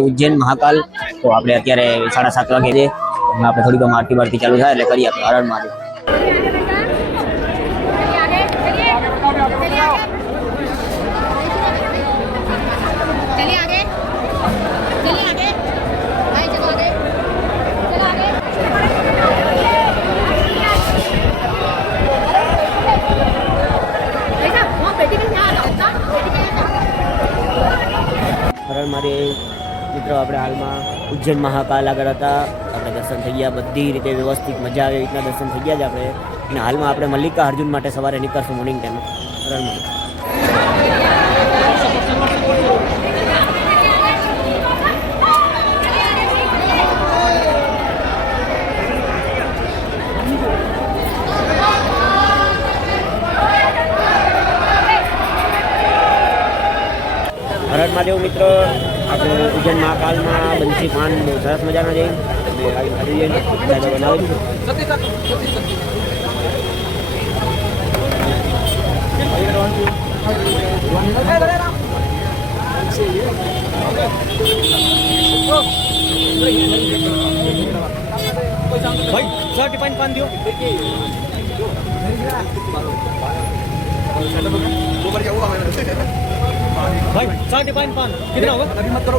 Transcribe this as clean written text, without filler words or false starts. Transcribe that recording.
उज्जैन महाकाल तो આપણે અત્યારે 7:30 વાગે છે આપણે થોડીક આરતી બારતી ચાલુ થાય એટલે કરીએ આપણે હરણ મહાદેવ। હરણ મહાદેવ મિત્રો આપણે હાલમાં ઉજ્જૈન મહાકાલ આગળ હતા આપણે દર્શન થઈ ગયા બધી રીતે વ્યવસ્થિત મજા આવે એ રીતના દર્શન થઈ ગયા છે આપણે અને હાલમાં આપણે મલ્લિકા અર્જુન માટે સવારે નીકળશું મોર્નિંગ ટાઈમે હરણ હરણ મહાદેવ મિત્રો આપણે ઉજ્જૈન મહાકાલમાં બંસી પાન બહુ સરસ મજાના છે ખાધી જઈને બનાવેલું છે। भाई 30 पान दियो भाई 30 पान कितना होगा अभी मत करो